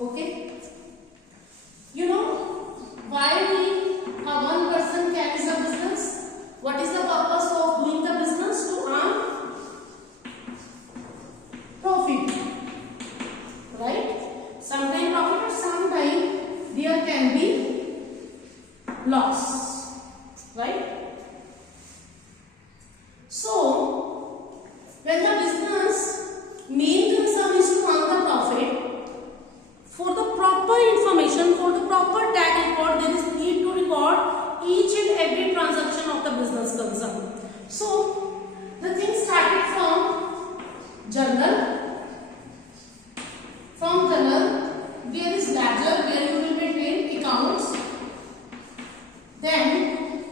Okay. You know why one person carries a business? What is the purpose of doing the business? To earn profit, right? Sometimes profit or sometimes there can be loss, right? So when the business main concern is to earn the profit, for the proper information, for the proper tag record, there is need to record each and every transaction of the business concern. So the thing started from journal. From journal, there is ledger where you will maintain accounts. Then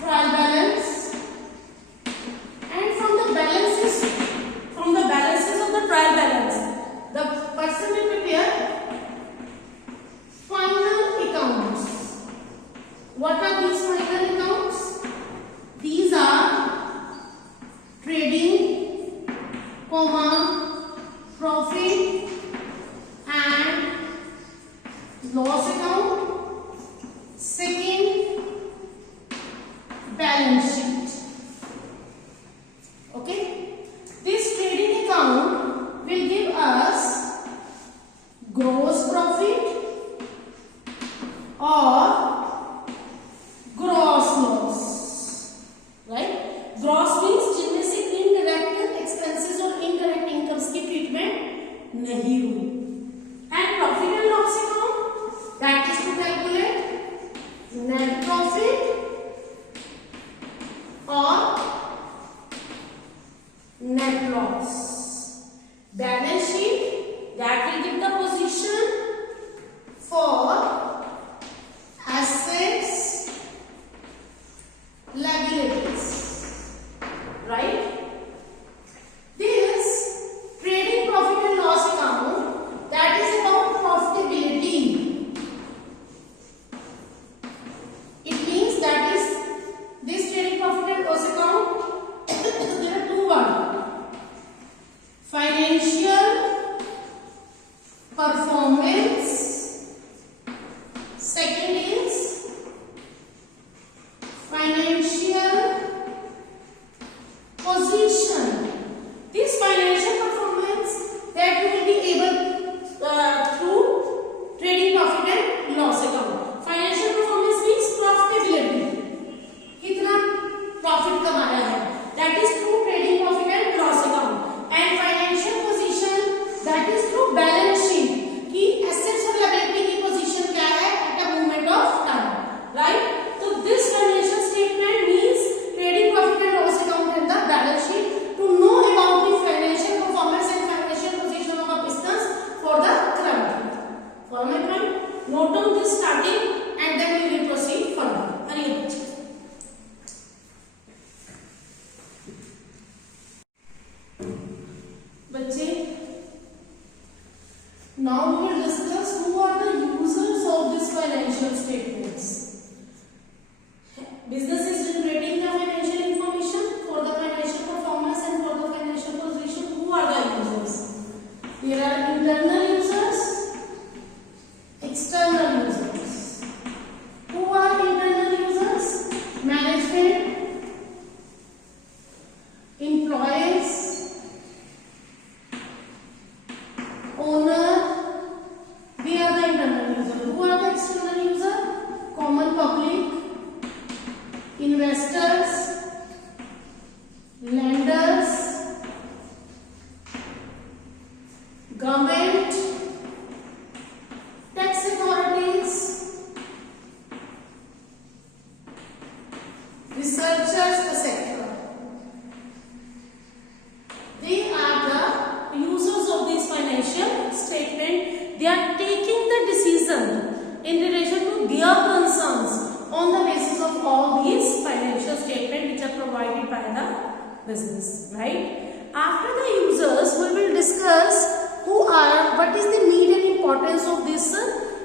trial balance, and from the balances of the trial balance, the person will prepare final accounts. What are these final accounts? These are trading, profit and loss account. Second, balance sheet. Okay, this trading account will give us gross profit or gross loss, right? Gross means जिनमें से indirect expenses और indirect incomes की treatment नहीं हुई. And profit and loss account, that is to calculate net profit or net loss. Balance sheet, that will give the position for assets, liabilities, right? This trading profit and loss account, that is about profitability. It means that is this trading profit and loss account, there are two words: financial performance. Second is financial position. This financial performance that you will be able through trading profit and loss account. Financial performance means profitability. कितना profit कमाया है, that is through trading profit and loss account. And financial position, that is through balance sheet. कि assets और liability की position क्या है at a moment of time, right? So this financial statement means trading profit and loss account and the balance sheet to know about the financial performance and financial position of a business for the current year. Follow my point? Note down this starting and then we will proceed further. Hurry up. बच्चे, now we will discuss who are the users of this financial statements. Business is generating the financial information for the financial performance and for the financial position. Who are the users? There are internal users, external users. Who are internal users? Management, employees, owner. We are the internal user. Who are the external user? Common public, investors, lenders, government, tax authorities, researchers, etc. They are the users of this financial statement. They are taking the decision in relation to their concerns on the basis of all these financial statements which are provided by the business, right? After the users, we will discuss what is the need and importance of this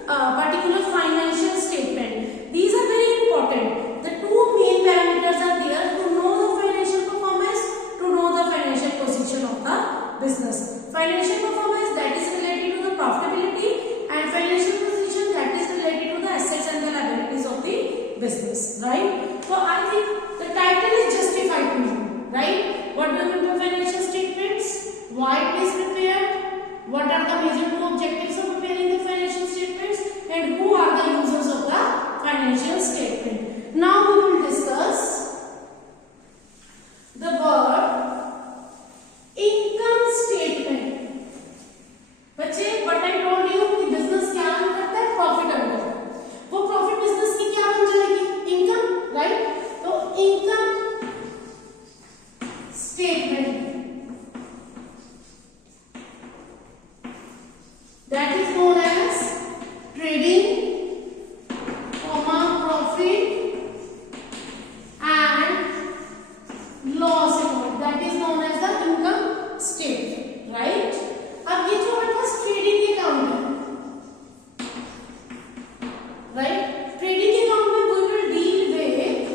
particular financial statement. These are very important. The two main parameters are there to know the financial performance, to know the financial position of the business. Financial performance, that is related to the statement. Now we will discuss the word income statement. बच्चे what I told you कि business क्या earn करता है, profit earn करता है, वो profit business की क्या बन जाएगी, इनकम, राइट। तो income statement, that is known as trading, profit and loss account, that is known as the income statement, right। अब ये जो हमारे पास ट्रेडिंग अकाउंट है, राइट, ट्रेडिंग अकाउंट में we will deal with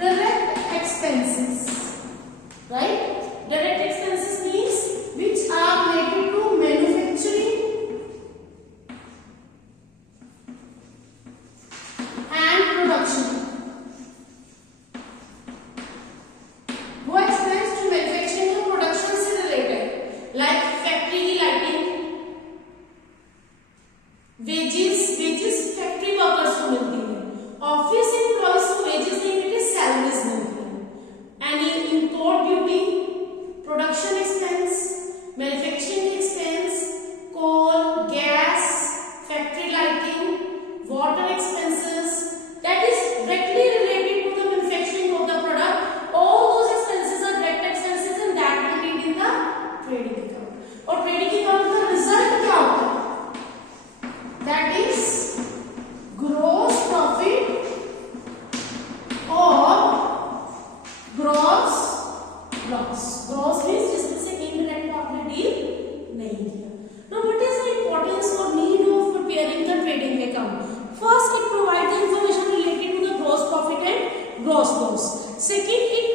direct expenses, right। Direct expenses means which are related to manufacturing and production। वो expense जो manufacturing और production से related, like factory की lighting, wages factory workers को मिलती है, office employees को wages नहीं मिलती, salaries मिलती है, any import duty, production expense, manufacturing expense, coal, gas, factory lighting, water expenses, that is directly related to the manufacturing of the product, all those expenses are direct expenses and that will be in the trading account। और trading account का result क्या होता है, that is gross profit और gross loss। gross means जिसमें से indirect आपने deal नहीं किया। Now what is the importance or need of preparing the trading account? First, it provides the information related to the gross profit and gross loss. Second, it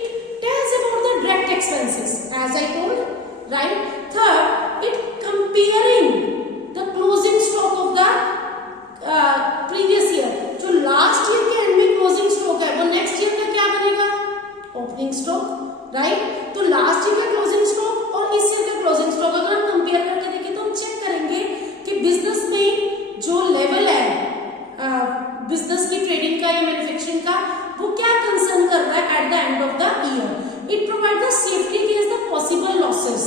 tells about the direct expenses as I told, right। Third, it comparing the closing stock of the previous year, जो last year के end में closing stock है वो next year का क्या बनेगा, opening stock, right. तो last year का क्लोजिंग स्टॉक और इस ईयर का क्लोजिंग स्टॉक अगर हम कंपेयर करके देखें तो हम चेक करेंगे कि बिजनेस में जो लेवल है बिजनेस की ट्रेडिंग का या मैन्युफैक्चरिंग का वो क्या कंसर्न कर रहा है at the end of the year. It provide the safety against the possible losses.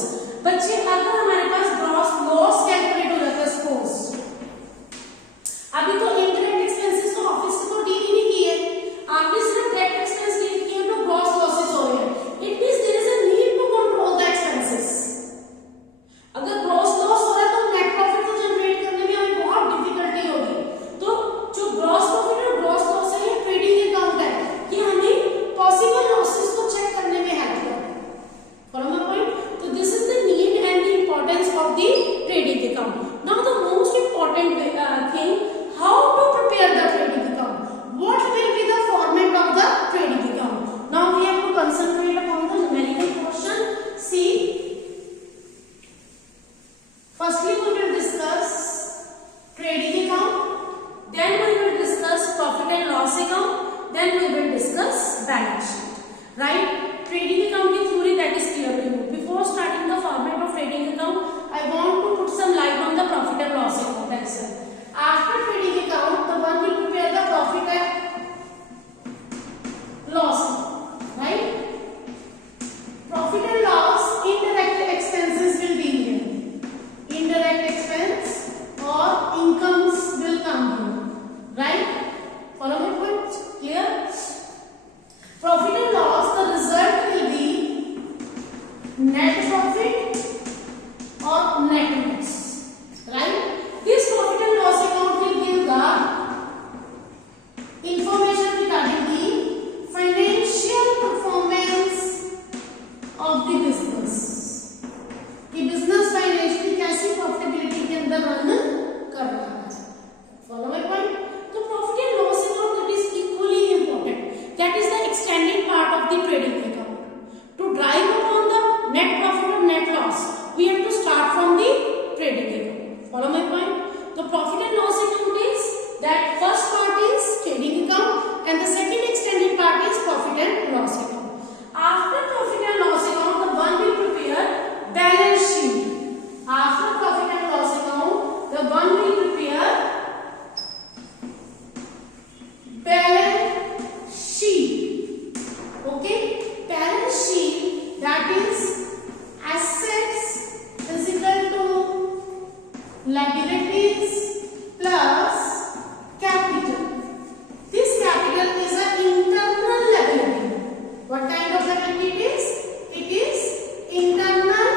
बच्चे अगर हमारे पास ग्रॉस लॉस कैलकुलेट हो जाता है, सपोज अभी तो इनडायरेक्ट एक्सपेंसेस तो ऑफिस से तो डील ही नहीं किए, आपने सिर्फ डायरेक्ट एक्सपेंस डील किए तो ग्रॉस लॉसेस हो रहे हैं। It means there is a need to control the expenses। अगर gross loss हो रहा है तो net profit तो जनरेट करने में हमें बहुत डिफिकल्टी होगी। तो जो gross profit और gross loss है ये ट्रेडिंग अकाउंट है, ये हमें possible losses को चेक करने में हेल्प करता है। Follow my point? तो this is the need and the importance of the trading account। Now the most important thing, how to prepare the trading account? What will be the format of the trading account? Now we have to concentrate upon the numerical portion. See, firstly we will discuss trading account, then we will discuss profit and loss account, then we will discuss balance sheet, right। trading account की theory that is clear to you। Before starting the format of trading account, I want to put some light on the profit and loss account as well। After trading account, the one will prepare the profit and loss account, right। profit and loss, indirect expenses will be here, indirect expense or incomes will come here, right। follow my point, clear। profit and loss, the result will be net profit or net loss, right। this profit and loss account will give the information regarding the financial performance of the business, कि business financially कैसी profitability के अंदर run कर रहा है। follow my point? तो profit and loss account that is equally important, that is the extended part of the trading account। to drive upon the net profit or net loss, we have to start from the liabilities plus capital. This capital is an internal liability. What kind of liability it is? It is internal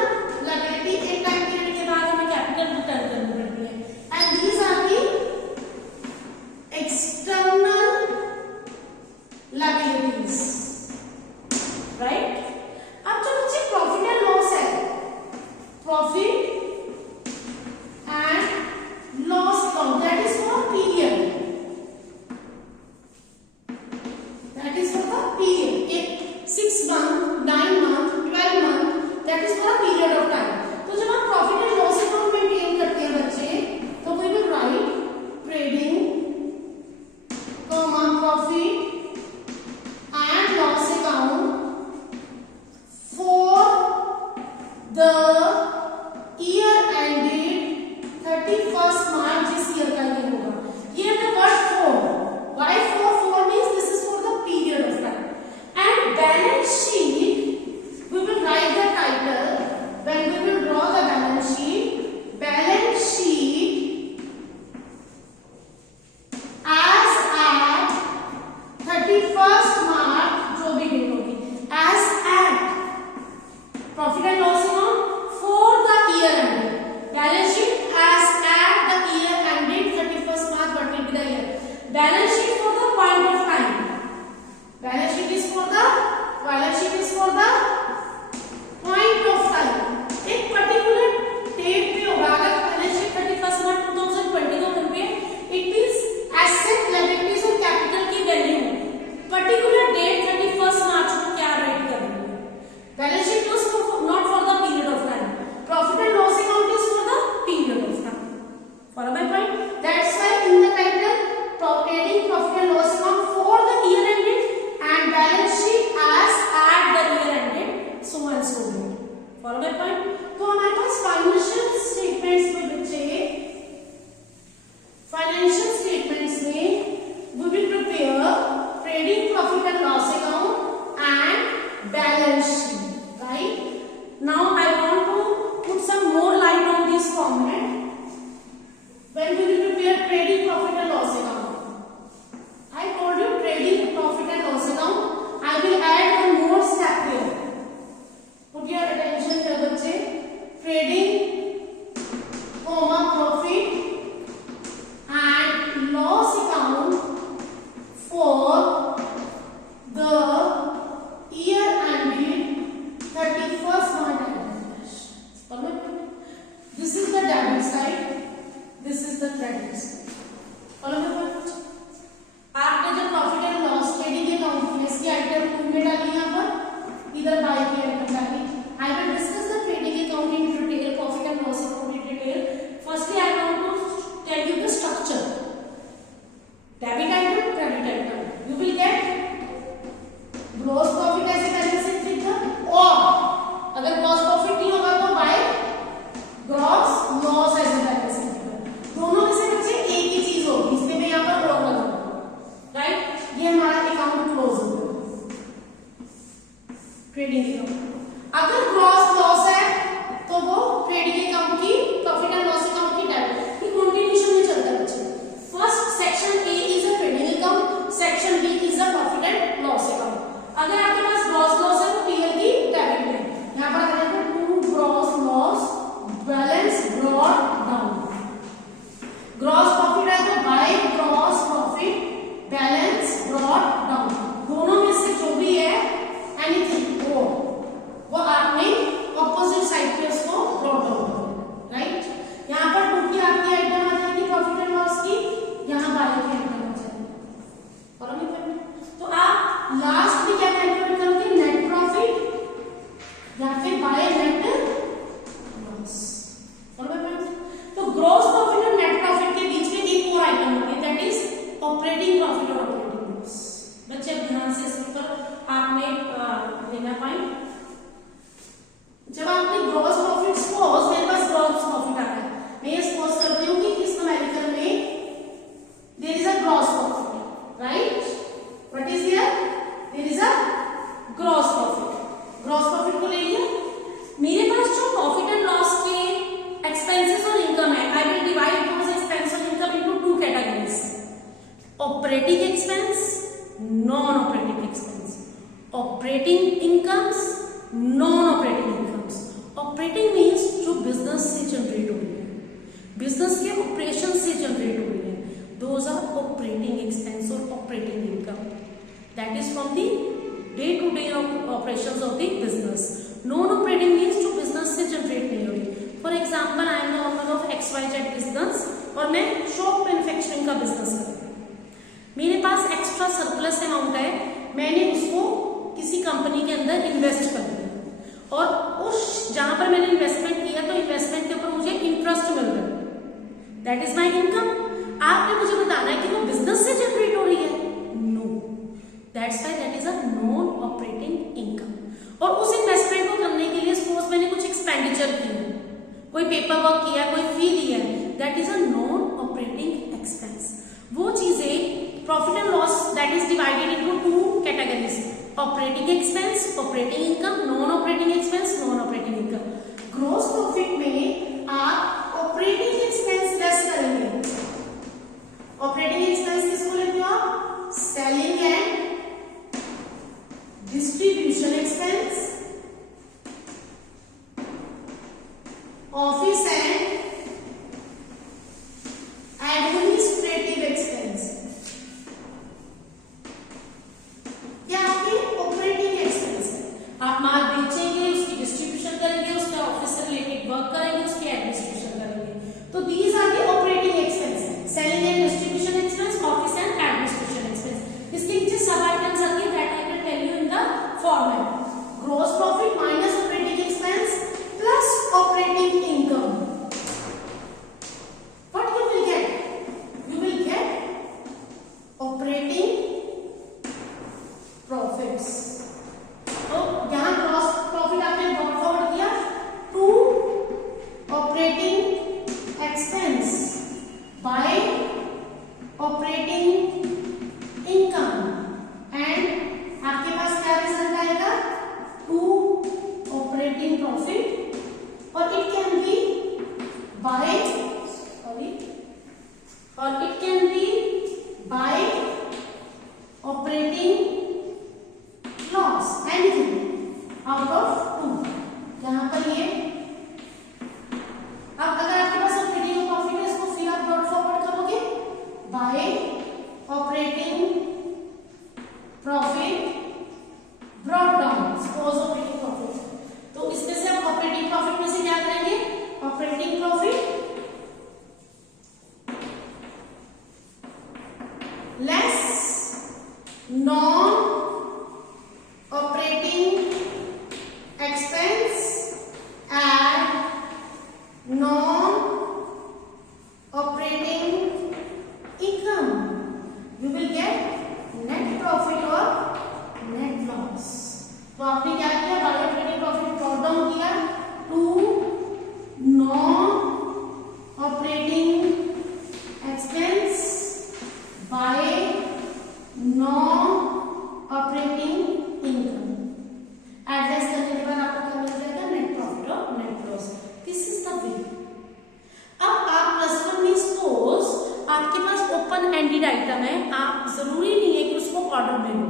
liability. एक time period के बाद हमें capital return करनी पड़ती है. And these are the external liabilities. Right? अब जो बच्चे प्रॉफिट एंड लॉस है, profit and loss account, that is for period. That is for the period. 6 month, 9 month, 12 month, that is for a period of time. तो जब आप profit and loss account maintain करते हैं बच्चे, तो we will write trading comma profit and loss account for the business के operation से generate हो रही है, दोज आर ऑपरेटिंग एक्सपेंस और operating income, that is from the day to day operations of the business. Non operating means जो business से generate नहीं हो रही। For example I am the owner of XYZ business और मैं shop manufacturing का business कर रही हूँ, मेरे पास एक्स्ट्रा सरप्लस अमाउंट है, मैंने उसको किसी कंपनी के अंदर इन्वेस्ट कर दिया और उस जहां पर मैंने इन्वेस्टमेंट किया तो इन्वेस्टमेंट के ऊपर मुझे इंटरेस्ट मिल रहा है, दैट इज माई इनकम। आपने मुझे बताना है कि वो बिजनेस से जनरेट हो रही है, no, that's why that is a non operating income. और उस इन्वेस्टमेंट को करने के लिए सपोज मैंने कुछ एक्सपेंडिचर किया, कोई पेपर वर्क किया, कोई फी लिया, that is a non operating expense. वो चीजें profit and loss that is divided into two categories, operating expense, operating income, non operating expense, non operating income. Gross profit में आप ऑपरेटिंग एक्सपेंस लेस करेंगे। Operating expense किसको लेते हो आप? Selling and distribution expense, office and administrative expense, क्या आपके operating expense है। आप माल बेचेंगे, उसकी डिस्ट्रीब्यूशन करेंगे, उसके ऑफिस से रिलेटेड वर्क करेंगे, उसकी एडमिनिस्ट्रेशन करेंगे, तो these are the operating expense, selling and distribution expense, office and administration expense. इसके नीचे सब आइटम्स आती है that I can tell you in the format, gross profit minus operating expense plus operating income. What you will get? You will get operating profits. तो यहाँ gross profit आपने brought forward किया to operating expense by operating income and आपके पास क्या result आएगा? To operating profit और it can be by or it can be by operating loss, anything out of two। यहाँ पर ये अब अगर आपके पास ऑपरेटिंग प्रॉफिट है, इसको फिर आप ब्रॉट फॉरवर्ड करोगे bye operating profit brought down, suppose operating profit, तो इसमें से आप ऑपरेटिंग प्रॉफिट में से क्या करेंगे? Operating profit less non operating expense and non operating income, you will get net profit or net loss। तो आपने क्या किया? By operating profit brought down किया to non operating expense by non operating income, adjust करने के बाद आपको क्या मिल जाएगा? नेट प्रॉफिट और net loss. This is the way. अब आप +1 में सपोज आपके पास ओपन एंडेड आइटम है, आप जरूरी नहीं है कि उसको ऑर्डर में लो,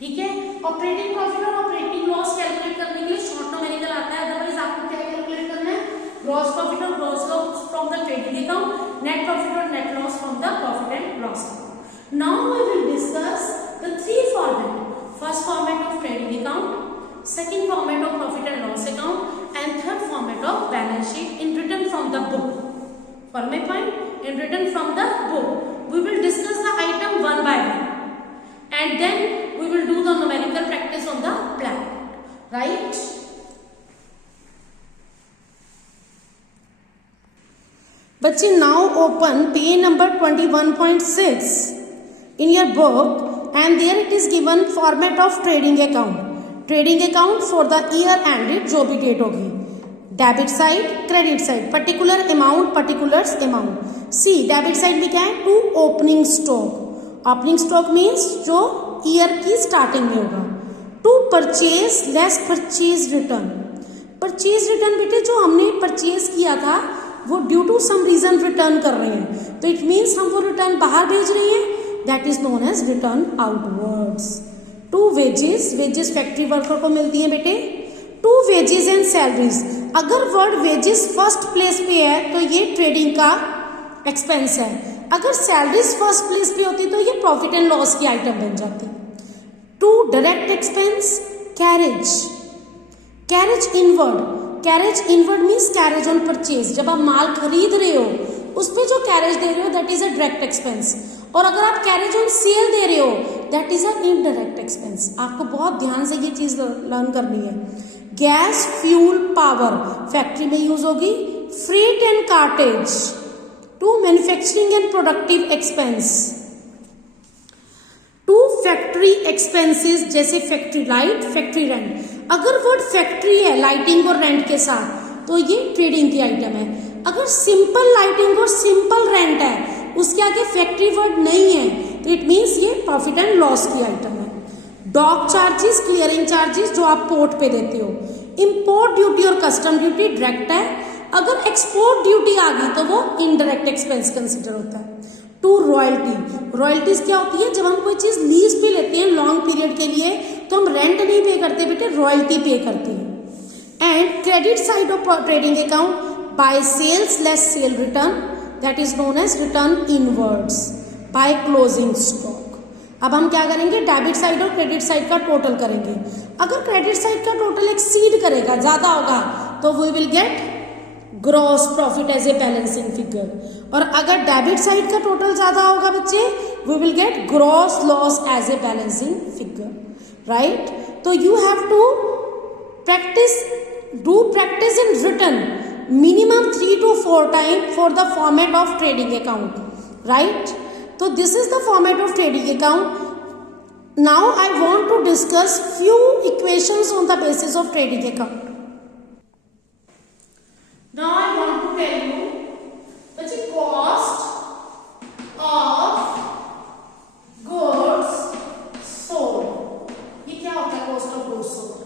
ठीक है। ऑपरेटिंग प्रॉफिट और ऑपरेटिंग लॉस कैलकुलेट करने के लिए शॉर्ट न्यूमेरिकल आता है, अदरवाइज आपको क्या कैलकुलेट करना है? ग्रॉस प्रॉफिट और gross loss from the trading account, net profit or net loss from the profit and loss account. Now we will discuss the three format. First format of trading account, second format of profit and loss account, and third format of balance sheet in written from the book. For my point, in written from the book, we will discuss the item one by one, and then we will do the numerical practice on the blackboard. Right? बच्चे now open page number 21.6 in your book and there it is given format of trading account. Trading account for the year ended जो भी date होगी, debit side credit side, particular amount particulars amount. See debit side में क्या है? To opening stock. Opening stock means जो year की starting में होगा। To purchase less purchase return. Purchase return बेटे जो हमने परचेज किया था वो due to some reason return कर रहे हैं, तो इट मीन्स हम वो रिटर्न बाहर भेज रहे हैं, that is known as return outwards. To wages, wages factory worker को मिलती है बेटे। टू वेजेस एंड सैलरीज, अगर वर्ड वेजेस फर्स्ट प्लेस पे है तो ये ट्रेडिंग का एक्सपेंस है, अगर सैलरीज फर्स्ट प्लेस पे होती तो ये प्रॉफिट एंड लॉस की आइटम बन जाती। To direct expense carriage, carriage inward means carriage on purchase, जब आप माल खरीद रहे हो उस पर जो कैरेज दे रहे हो that is a direct expense, और अगर आप कैरेज ऑन सेल दे रहे हो that is a indirect expense. आपको बहुत ध्यान से ये चीज लर्न करनी है। गैस फ्यूल पावर फैक्ट्री में यूज होगी। Freight and cartage to manufacturing and productive expense. To factory expenses जैसे फैक्ट्री लाइट, फैक्ट्री रेंट। अगर वर्ड फैक्ट्री है लाइटिंग और रेंट के साथ तो ये ट्रेडिंग की आइटम है। अगर सिंपल लाइटिंग और सिंपल रेंट है उसके आगे फैक्ट्री वर्ड नहीं है तो इट मीन्स ये प्रॉफिट एंड लॉस की आइटम है। डॉक चार्जेस, क्लियरिंग चार्जेस जो आप पोर्ट पे देते हो। इंपोर्ट ड्यूटी और कस्टम ड्यूटी डायरेक्ट है, अगर एक्सपोर्ट ड्यूटी आ गई तो वो इनडायरेक्ट एक्सपेंस कंसिडर होता है। टू रॉयल्टी, रॉयल्टीज क्या होती है, जब हम कोई चीज लीज पे लेते हैं लॉन्ग पीरियड के लिए तो हम रेंट नहीं पे करते बेटे, रॉयल्टी पे करते हैं। And credit side of trading account by sales less sale return that is known as return inwards by closing stock. अब हम क्या करेंगे, डेबिट साइड और क्रेडिट साइड का टोटल करेंगे। अगर क्रेडिट साइड का टोटल एक्सीड करेगा, ज्यादा होगा, तो we will get gross profit as a balancing figure, और अगर डेबिट साइड का टोटल ज्यादा होगा बच्चे we will get gross loss as a balancing figure, right. तो you have to practice in written minimum 3 to 4 times for the format of trading account, right? So this is the format of trading account. Now I want to discuss few equations on the basis of trading account. Now I want to tell you the cost of goods sold. ये क्या होता है cost of goods sold?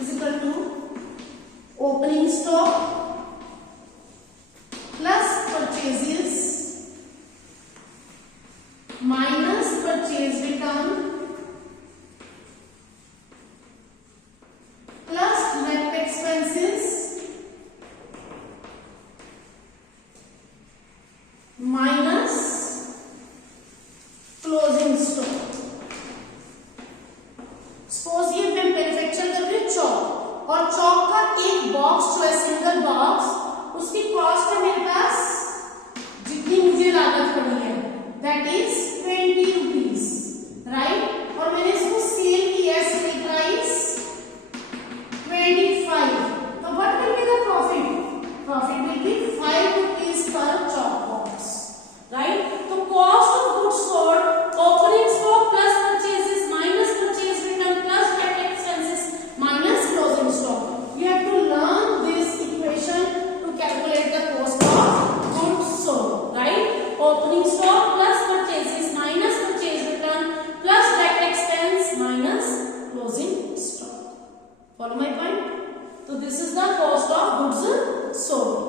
Is equal to opening stock plus purchases minus purchase return plus net expenses minus closing stock. Suppose ये मैं manufacture कर रही हूँ चौक, और चौक का एक बॉक्स जो है सिंगल बॉक्स, उसकी कॉस्ट है मेरे पास जितनी मुझे लागत पड़ी है दैट इज 20 रुपीज, राइट। और मैंने इसको सेल किया है सेल प्राइस 25, तो what will be the profit? Profit will be 5 rupees per chalk box, right. तो cost of goods sold opening stock plus purchases minus purchase return plus net expenses minus closing stock. You have to learn this equation to calculate the cost of goods sold, right? Opening stock plus purchases minus purchase return plus net expense minus closing stock. Follow my point? So this is the cost of goods sold.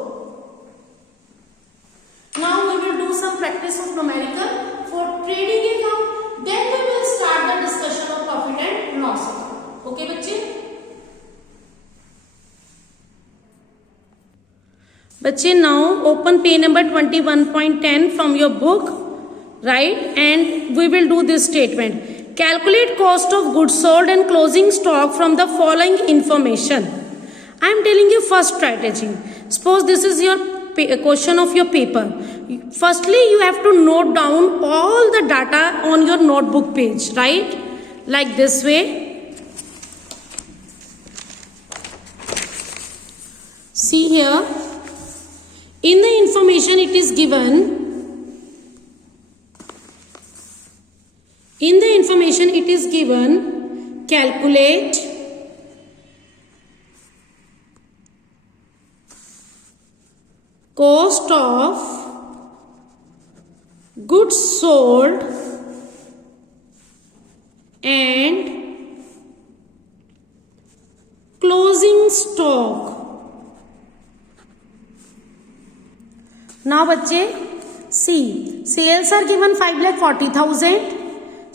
Now we will do some practice of numerical for trading account. Then we will start the discussion of profit and loss account. Okay, बच्चे? बच्चे now open page number 21.10 from your book, right? And we will do this statement. Calculate cost of goods sold and closing stock from the following information. I am telling you first strategy. Suppose this is your question of your paper. Firstly, you have to note down all the data on your notebook page, right? Like this way. See here. In the information it is given, calculate cost of goods sold and closing stock. Now बच्चे see sales are given 5,40,000,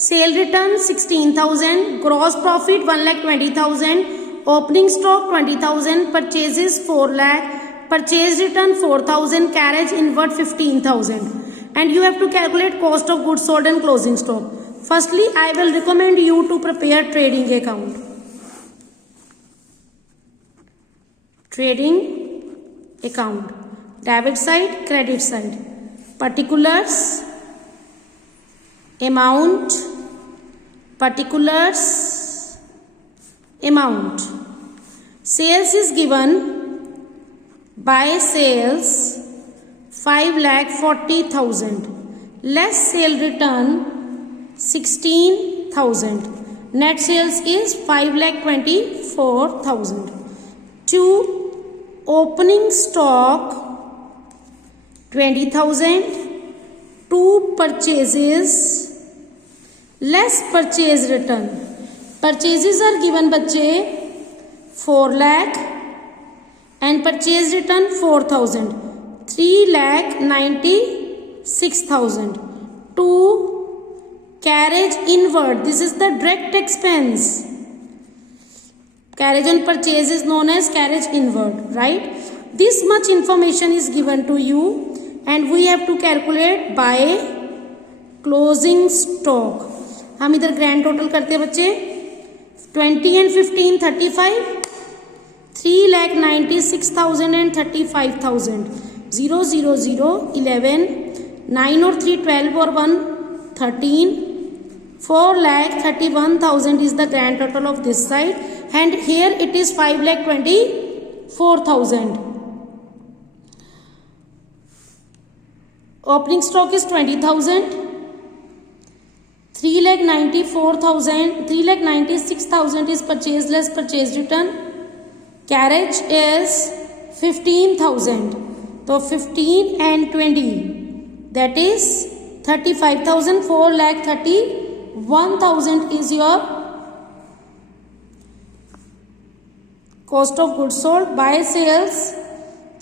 sale return 16,000, gross profit 1,20,000, opening stock 20,000, purchases 4 lakh, purchase return 4,000, carriage inward 15,000, and you have to calculate cost of goods sold and closing stock. Firstly, I will recommend you to prepare trading account. Trading account, debit side, credit side, particulars, amount, particulars, amount. Sales is given by sales 5,40,000, less sale return 16,000, net sales is 5,24,000. To opening stock 20,000, two purchases less purchase return. Purchases are given बच्चे 4 lakh and purchase return 4,000, 3,96,000. To carriage inward, this is the direct expense. Carriage on purchase is known as carriage inward, right? This much information is given to you and we have to calculate by closing stock. हम इधर grand total करते हैं बच्चे 20 and 15 35, 3,96,000 and 35,000, 0 0 0 11, 9 और 3 12 और 1 13, 4,31,000 is the grand total of this side, and here it is 5,24,000. Opening stock is 20,000, 3,96,000 is purchase less purchase return, carriage is 15,000, so 15 and 20, that is 35,000, 4,31,000 is your cost of goods sold. By sales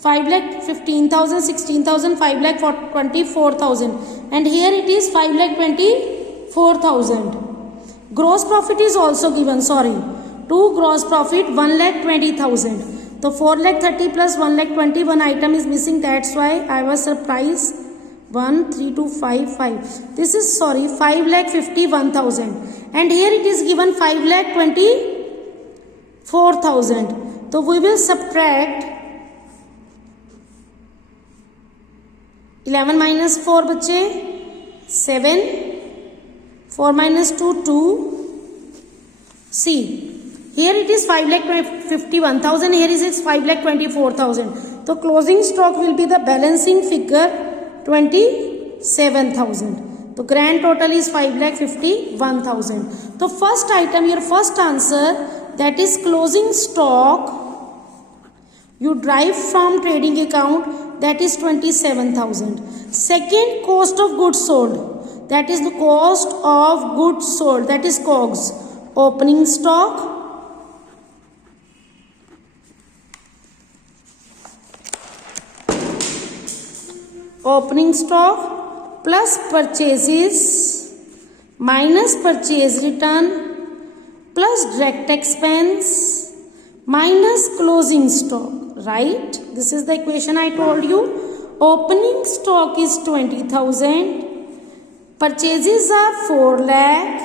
5,15,000, 16,000, 5,24,000, and here it is 5,24,000. Gross profit is also given, to gross profit 1,20,000. So 4,30,000 plus 1,20,000, one item is missing, that's why I was surprised. 1,3255. This is 5,51,000, and here it is given 5,24,000. So we will subtract 11 minus 4 बच्चे 7, 4 minus 2 2. See, here it is 5,51,000, here is 5,24,000. So closing stock will be the balancing figure 27,000. So grand total is 5,51,000. So first item, your first answer, that is closing stock, you derive from trading account, that is 27,000. Second, cost of goods sold, that is the cost of goods sold, that is COGS. Opening stock plus purchases minus purchase return plus direct expense minus closing stock, right? This is the equation I told you. Opening stock is 20,000, purchases are 4 lakh,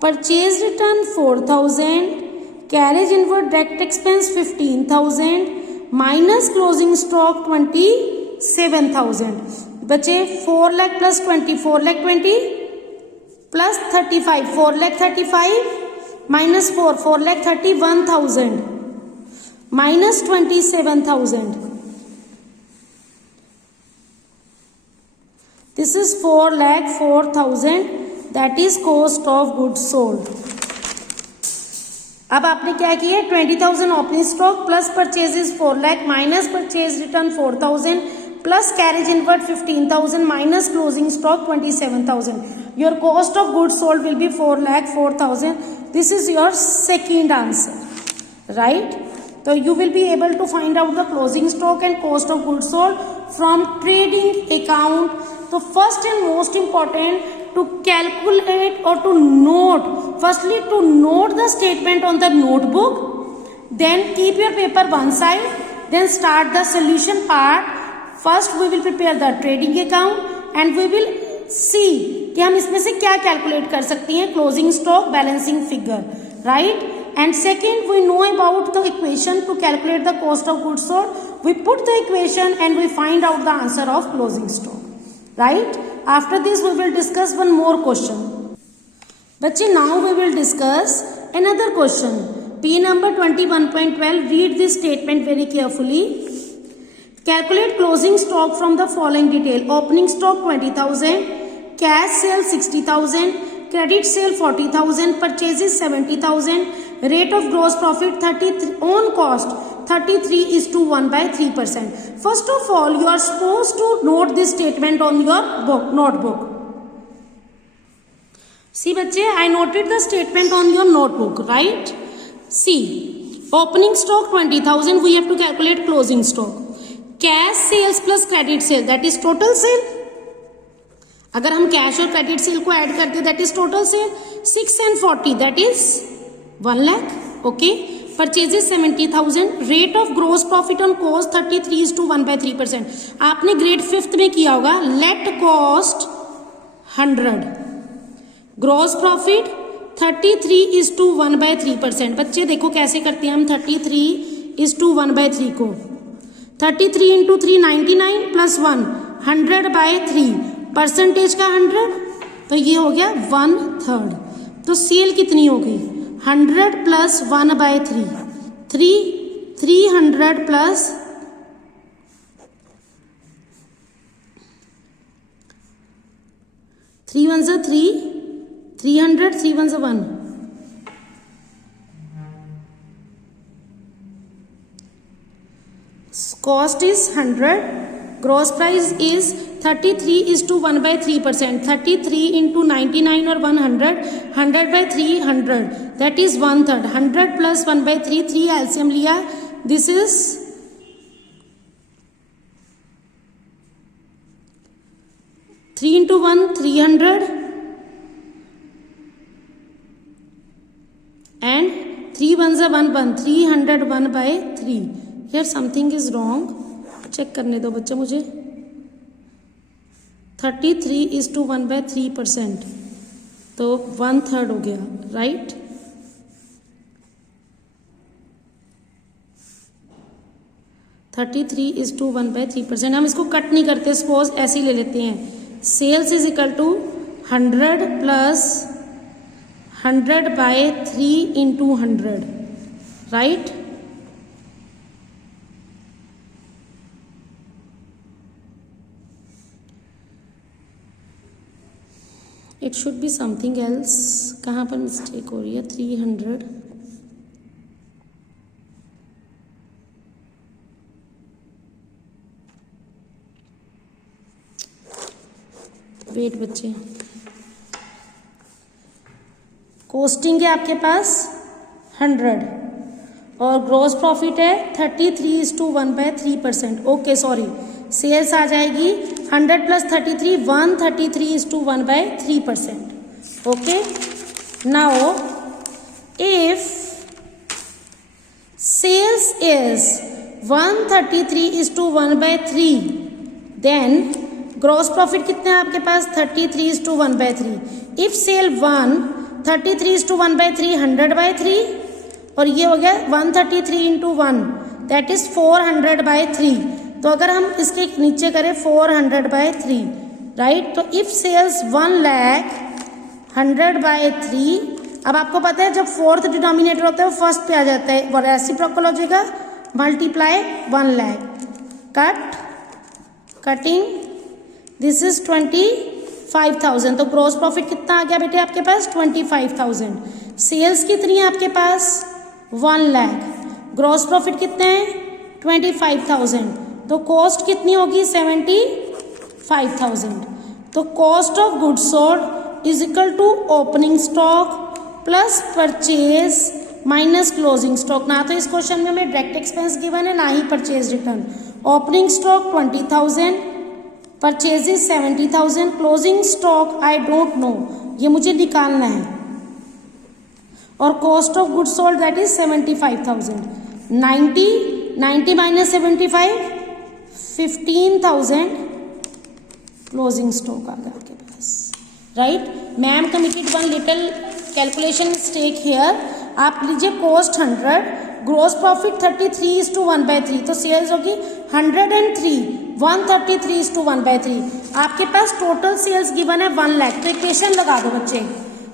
purchase return 4,000, carriage inward direct expense 15,000 minus closing stock 27,000. बचे 4 lakh plus 20, 4 lakh 20 plus 35, 4 lakh 35 minus 4, 4 lakh 31,000 minus 27,000. This is 4,04,000, that is cost of goods sold. अब आपने क्या किया, 20,000 opening stock plus purchases 4 lakh minus purchase return 4,000 plus carriage inward 15,000 minus closing stock 27,000. Your cost of goods sold will be 4,04,000. This is your second answer, right? So you will be able to find out the closing stock and cost of goods sold from trading account. So first and most important, to calculate or to note, firstly to note the statement on the notebook Then keep your paper one side. Then start the solution part. First we will prepare the trading account and we will see कि हम इसमें से क्या calculate कर सकते हैं. Closing stock, balancing figure, right. And second, we know about the equation to calculate the cost of goods sold. We put the equation and we find out the answer of closing stock, right? After this, we will discuss one more question. बच्चे, now we will discuss another question. P number 21.12. Read this statement very carefully. Calculate closing stock from the following detail. Opening stock 20,000, cash sale 60,000, credit sale 40,000, purchases 70,000, rate of gross profit 33, on cost 33:1/3%. First of all, you are supposed to note this statement on your notebook. See बच्चे, I noted the statement on your notebook, right? See, opening stock 20,000, we have to calculate closing stock. Cash sales plus credit sale, that is total sale. अगर हम cash और credit sale को add करते that is total sale. 6 and 40 that is 1 lakh. Okay. Purchases 70,000. Rate of gross profit on cost 33:1/3%. आपने grade 5th में किया होगा. Let cost 100, gross profit 33:1/3%. बच्चे देखो कैसे करते हैं हम 33:1/3 को. 33 into 3 99 plus 1 100/3. परसेंटेज का 100, तो ये हो गया 1/3. तो सेल कितनी हो गई? 100 plus 1/3. 300 plus 3 ones are 3, 300, 3 ones are 1. Cost is 100. Gross price is 33:1/3%. 33 into 99 or 100. 100/3 100. That is 1/3. 100 plus 1/3. 3 LCM लिया. This is 3 into 1 300 and 3 ones are 1 1. 301/3. Here something is wrong. Check करने दो बच्चा मुझे. 33:1/3%, तो 1/3 हो गया, राइट. 33:1/3%. हम इसको कट नहीं करते, सपोज ऐसे ही ले लेते हैं. Sales is equal to 100 plus 100/3 into 100, right. It should be something else. कहाँ पर मिस्टेक हो रही है? 300 वेट बच्चे. कॉस्टिंग है आपके पास 100 और ग्रॉस प्रॉफिट है 33:1/3%. ओके सॉरी, सेल्स आ जाएगी 100 plus 33 133:1/3%. Okay. Now, if sales is 133:1/3, then gross profit कितना है आपके पास? 33:1/3. If sale 1 33:1/3 100/3 और ये हो गया 133 into 1 that is 400/3. तो अगर हम इसके नीचे करें 400/3, राइट. तो इफ सेल्स 1 lakh 100/3. अब आपको पता है जब फोर्थ डिनोमिनेटर होता है वो फर्स्ट पे आ जाता है, वो रेसिप्रोकल हो जाएगा. Multiply 1 lakh. Cutting this is 25,000. तो ग्रॉस प्रॉफिट कितना आ गया बेटे आपके पास? 25,000. सेल्स कितनी है आपके पास? 1 lakh. ग्रॉस प्रॉफिट कितने हैं? 25,000. तो कॉस्ट कितनी होगी? 75,000. तो cost of goods sold is equal to opening stock plus purchase minus closing stock. ना तो इस क्वेश्चन में हमें डायरेक्ट एक्सपेंस गिवन है, ना ही purchase return. Opening stock 20,000, purchases 70,000, closing stock I don't know, ये मुझे निकालना है. और cost of goods sold that is 75,000। 90 minus 75 15,000 closing stock आ गया आपके पास, right. Ma'am committed one little calculation mistake here. आप लीजिए कॉस्ट 100, ग्रोस प्रॉफिट 33:1/3, तो सेल्स होगी 103, 133:1/3। आपके पास टोटल सेल्स गिवन है 1 लाख, तो इक्वेशन लगा दो बच्चे।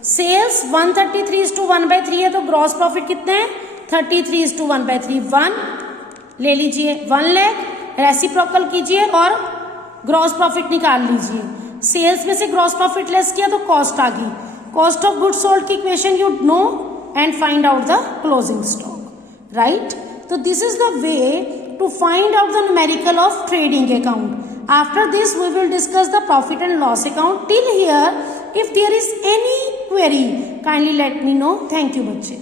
सेल्स 133:1/3 है, तो ग्रॉस प्रॉफिट कितने हैं 33:1/3। 1 ले लीजिए 1 लाख, रेसिप्रोकल कीजिए और ग्रॉस प्रॉफिट निकाल लीजिए। सेल्स में से ग्रॉस प्रॉफिट लेस किया तो कॉस्ट आ गई। कॉस्ट ऑफ गुड्स सोल्ड की equation you know and find out the closing stock, right. तो this is the way to find out the numerical of trading account. After this we will discuss the profit and loss account. Till here if there is any query kindly let me know. Thank you बच्चे।